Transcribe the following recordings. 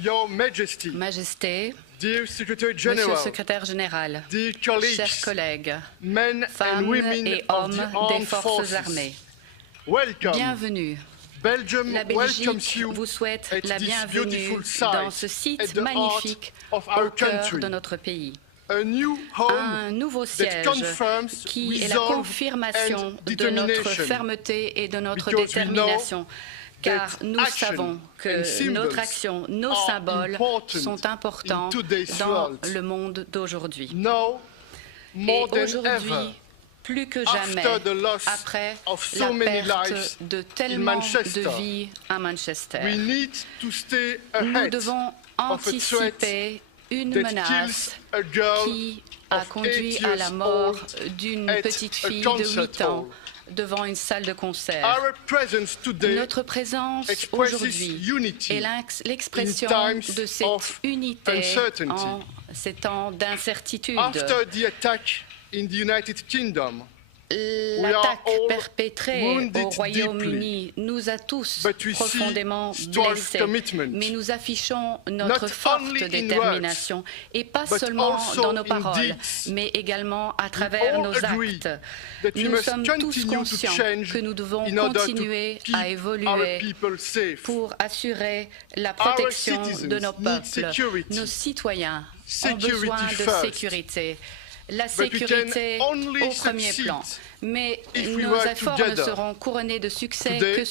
Your Majesty, dear Secretary General, dear colleagues, men and women of the armed forces, welcome. Belgium welcomes you at this beautiful site at the heart of our country. A new home that confirms resolve and determination, because we know that action and symbols are important in today's world. Now, more than ever, after the loss of so many lives in Manchester, we need to stay ahead of a threat that kills a girl of 8 years old at a concert hall. Our presence today expresses unity in times of uncertainty. After the attack in the United Kingdom, we are all wounded deeply, but we see strong commitment, not only in words, but also in deeds. We all agree that we must continue to change in order to keep our people safe. Our citizens need security, security first. But we can only succeed if we work together. Today,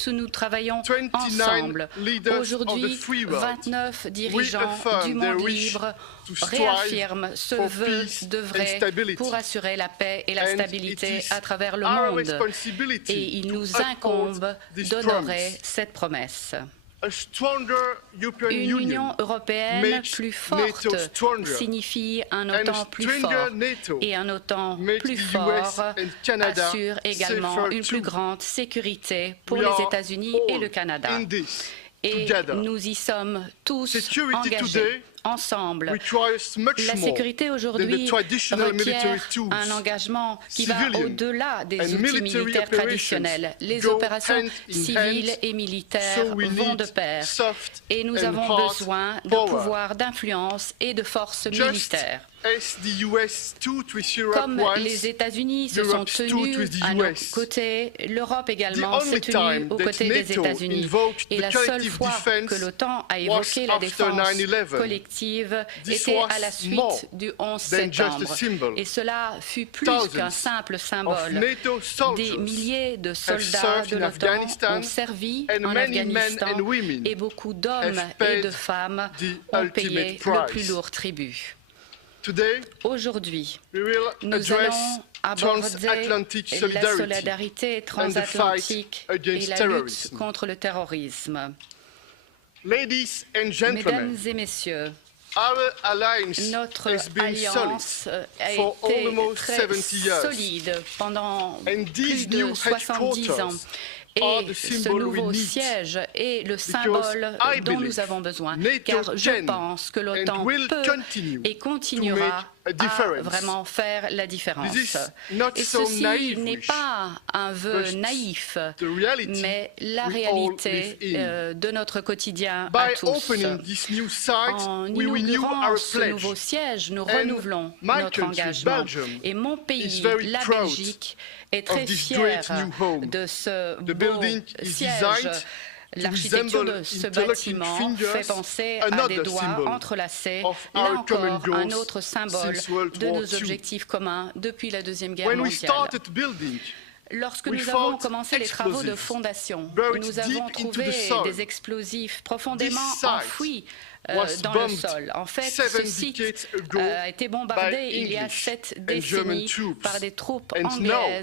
29 leaders of the free world reaffirm their wish to strive for peace and stability. And it is our responsibility to uphold this promise. A stronger European Union makes NATO stronger, and a stronger NATO makes the US and Canada safer too. We are all in this together. Security today requires much more than the traditional military tools. Civilian and military operations go hand in hand, so we need soft and hard power. Just as the US stood with Europe once, Europe stood with the US. The only time that NATO invoked the collective defense was after 9/11. This was more than just a symbol. Thousands of NATO soldiers have served in Afghanistan, and many men and women have paid the ultimate price. Today, we will address transatlantic solidarity and the fight against terrorism. Ladies and gentlemen, our alliance has been solid for almost 70 years, and these new headquarters are the symbol we need, because I believe NATO can and will continue to make a difference. This is not some naive wish, but the reality we all live in. By opening this new site, we renew our pledge, and my country, Belgium, is very proud of this great new home. The building is designed to resemble interlocking fingers, another symbol of our common goals since World War II. When we started building, we found explosives buried deep into the soil. This site was bombed 7 decades ago by English and German troops, and now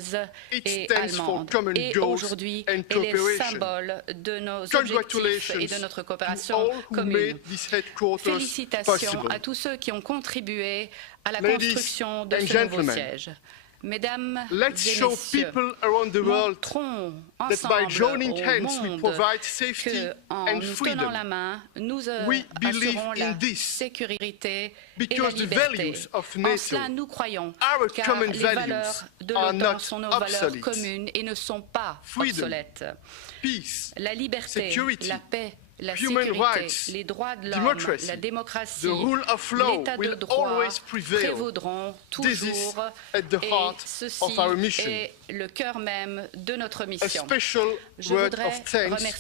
it stands for common goals and cooperation. Congratulations to all who made this headquarters possible. Ladies and gentlemen, let's show people around the world that by joining hands we provide safety and freedom. We believe in this because the values of NATO, our common values, are not obsolete. Freedom, peace, security, human rights, democracy, the rule of law will always prevail. This is at the heart of our mission. A special word of thanks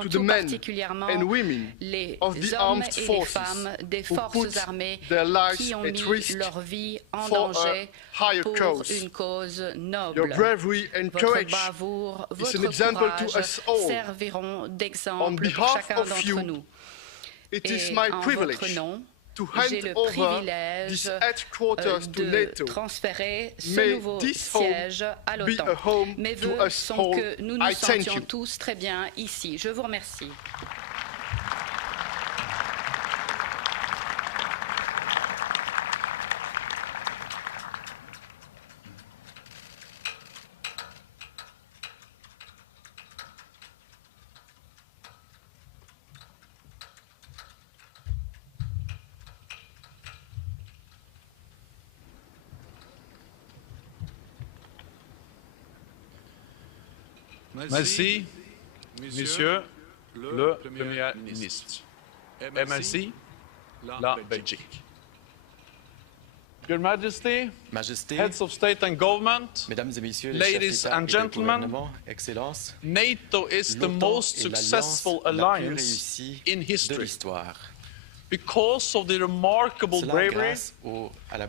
to the men and women of the armed forces who put their lives at risk for a higher cause. Your bravery and courage is an example to us all. On behalf of you, it is my privilege to hand over this headquarters to NATO. May this home be a home to us all. I thank you. Merci, Monsieur le Premier ministre. Et merci, la Belgique. Your Majesty, heads of state and government, ladies and gentlemen, NATO is the most successful alliance in history because of the remarkable bravery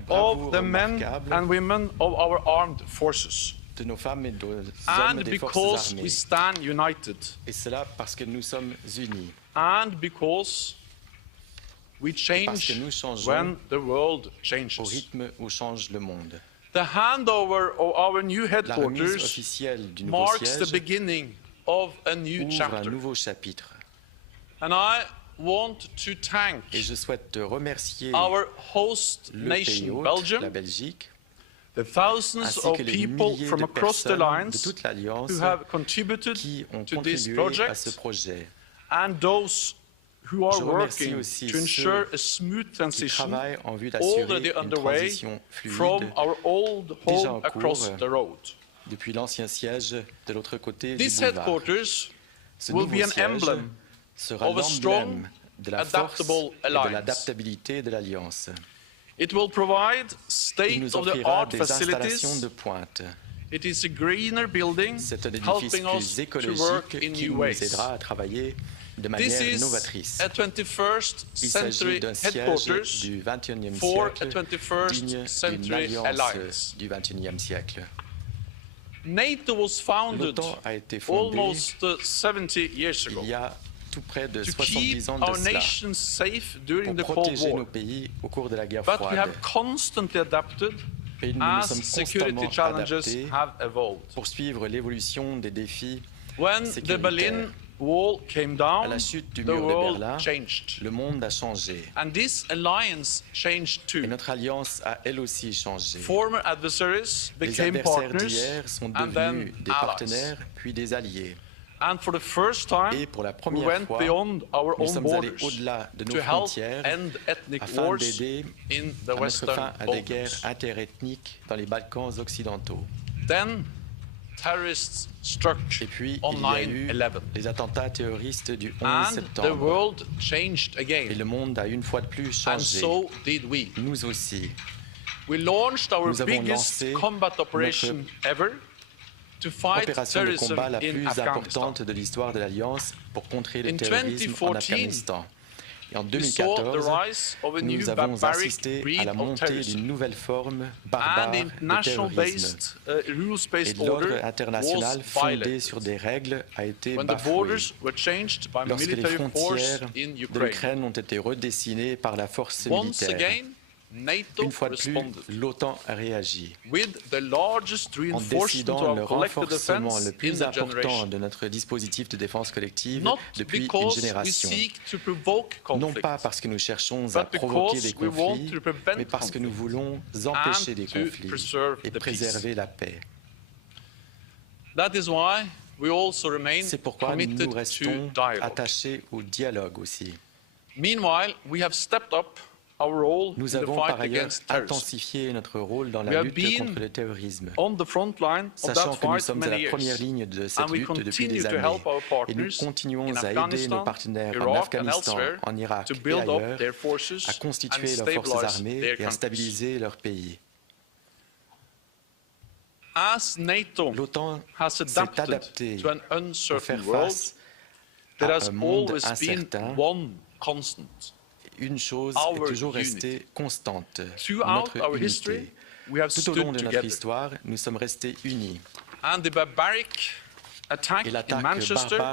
of the men and women of our armed forces, and because we stand united, and because we change when the world changes. The handover of our new headquarters marks the beginning of a new chapter. And I want to thank our host nation, Belgium, the thousands of people from across the alliance who have contributed to this project, and those who are working to ensure a smooth transition already underway from our old home across the road. This headquarters will be an emblem of a strong, adaptable alliance. It will provide state-of-the-art facilities. It is a greener building, helping us to work in new ways. This is a 21st century headquarters for a 21st century alliance. NATO was founded almost 70 years ago to keep our nations safe during the Cold War. But we have constantly adapted as security challenges have evolved. When the Berlin Wall came down, the world changed. And this alliance changed too. Former adversaries became partners and then allies. And for the first time, we went beyond our own borders to help end ethnic wars in the Western Balkans. Then terrorists struck on 9/11, and the world changed again, and so did we. We launched our biggest combat operation ever to fight terrorism in Afghanistan. In 2014, we saw the rise of a new barbaric breed of terrorism, and the international-based, rules-based order was violated when the borders were changed by military force in Ukraine. Once again, NATO responded with the largest reinforcement of our collective defense in a generation. Not because we seek to provoke conflict, but because we want to prevent conflict and to preserve the peace. That is why we also remain committed to dialogue. Meanwhile, we have stepped up our role in the fight against terrorism. We have been on the front line of that fight for many years, and we continue to help our partners in Afghanistan, Iraq, and elsewhere to build up their forces and stabilize their countries. As NATO has adapted to an uncertain world, there has always been one constant: our unity. Throughout our history, we have stood together. And the barbaric attack in Manchester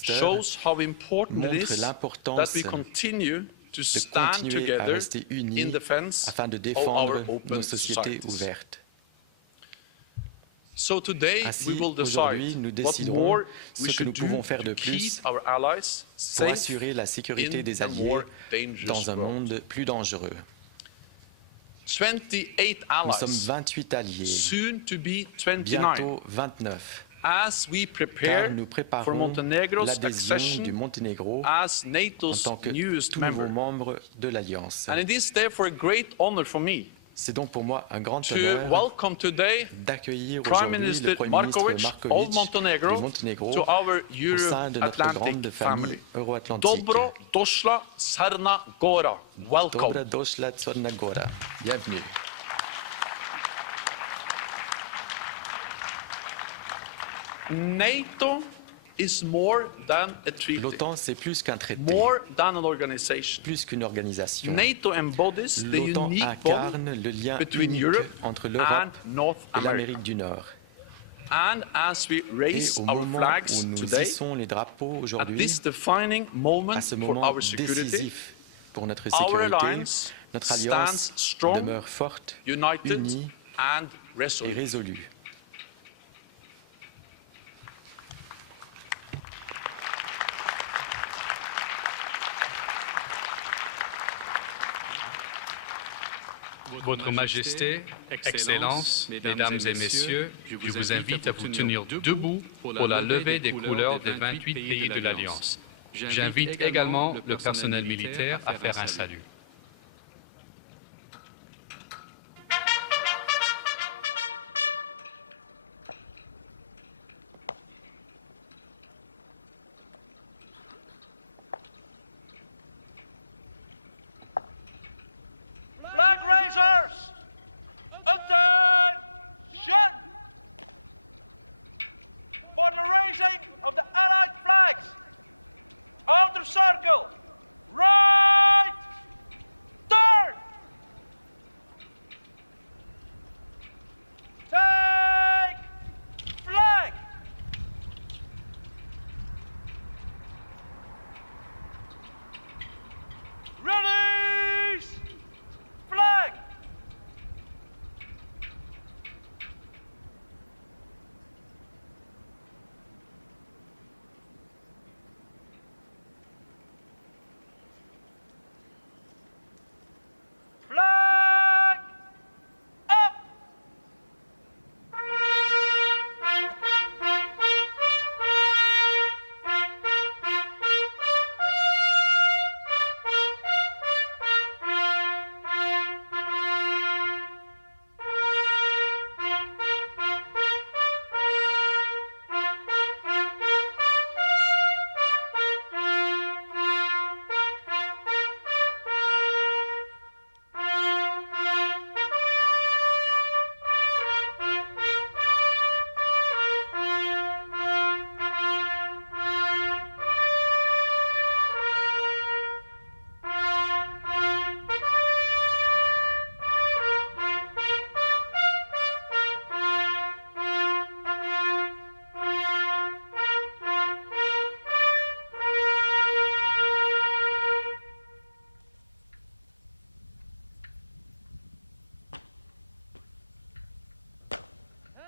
shows how important it is that we continue to stand together in defense of our open societies. So today we will decide what more we should do to keep our allies safe in a more dangerous world. 28 allies, soon to be 29, as we prepare for Montenegro's accession as NATO's newest member. And it is therefore a great honor for me to welcome today Prime Minister Markovic of Montenegro to our Euro-Atlantic family. Dobro došla, Crna Gora. Welcome. NATO is more than a treaty, more than an organization. NATO embodies the unique bond between Europe and North America. And as we raise our flags today, at this defining moment for our security, our alliance stands strong, united, and resolute. Votre Majesté, Excellences, Mesdames et Messieurs, je vous invite à vous tenir debout pour la levée des couleurs des 28 pays de l'Alliance. J'invite également le personnel militaire à faire un salut. Flag raisers, attention! For the raising of the Allied flags, outer circle, right, turn! Take flag! Release flag! Flag up!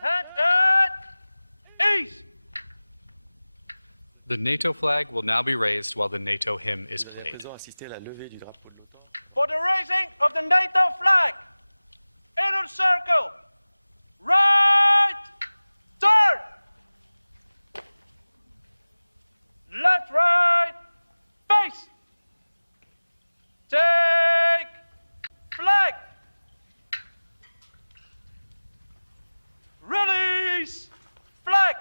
Hand at ease! The NATO flag will now be raised while the NATO hymn is played. For the raising of the NATO flag, inner circle, right, turn! Left, right, face! Take flag! Release flag!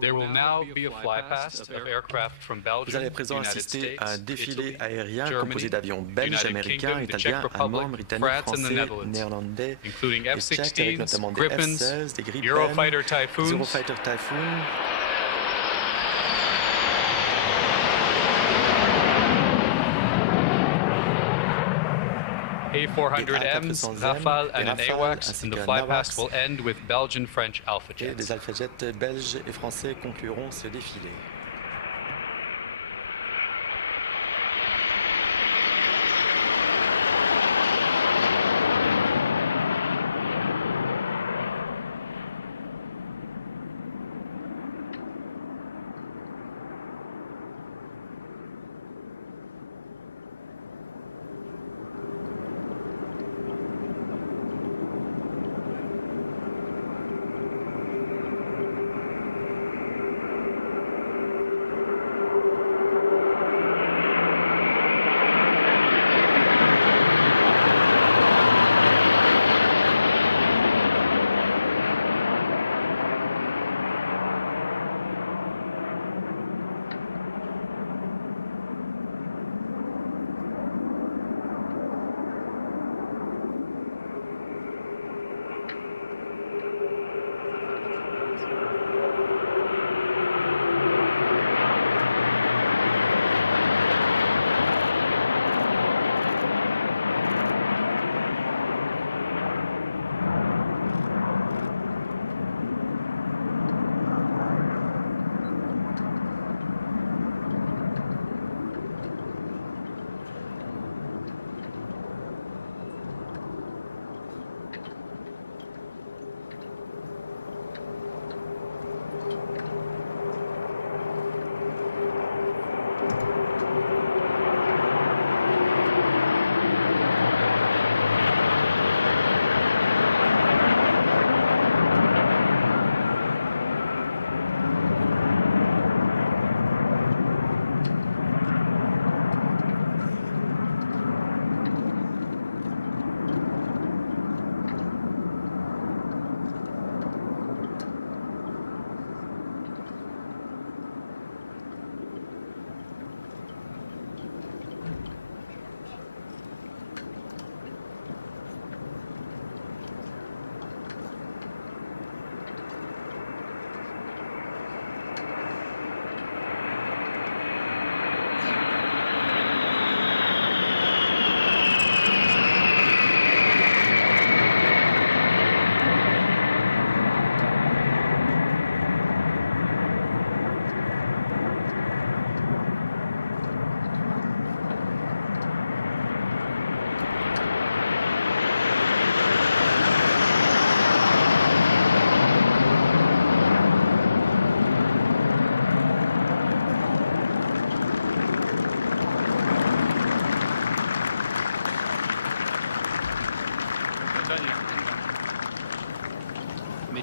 There will now be a flypast of aircraft from Belgium, the United States, Italy, Germany, the United Kingdom, the Czech Republic, France, and the Netherlands, including F-16s, Gripens, Eurofighter Typhoons, A400Ms, Rafale, and an AWACS, and the flypast will end with Belgian-French Alpha jets.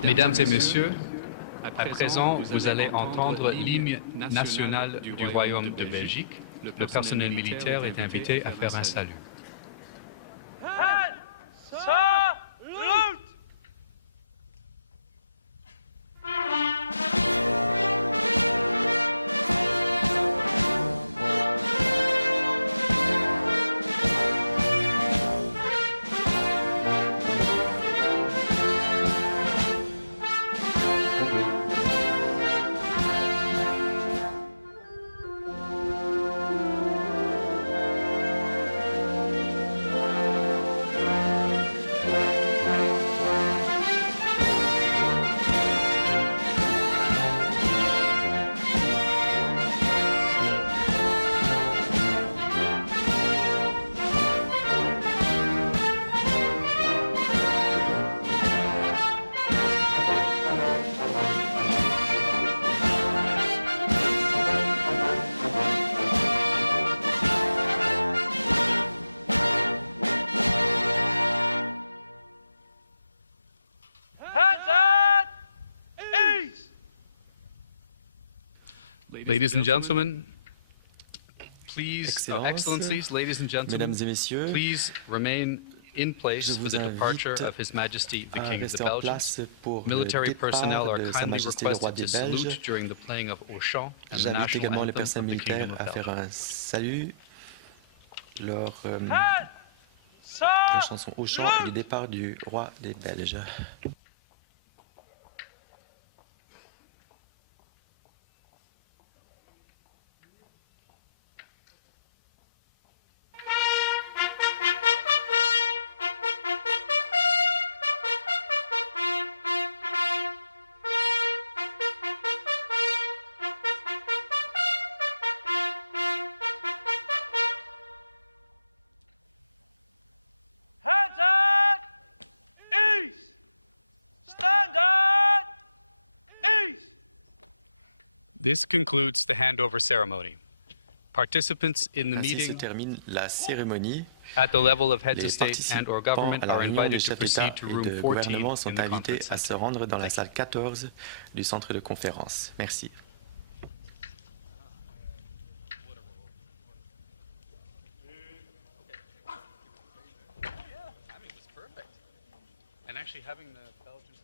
Mesdames et messieurs, à présent, vous allez entendre l'hymne national du Royaume de Belgique. Le personnel militaire est invité à faire un salut. And salute! Ladies and gentlemen, please, Excellencies, ladies and gentlemen, please remain in place for the departure of His Majesty the King of the Belgians. Military personnel are kindly requested to salute during the playing of Au Chant and the national anthem of the Kingdom of Belgium. Hand salute! Hands at ease! Stand at ease! This concludes the handover ceremony. Participants in the meeting at the level of heads of state and or government are invited to proceed to room 14 in the conference center. Thank you. Timing was perfect. And actually having the Belgian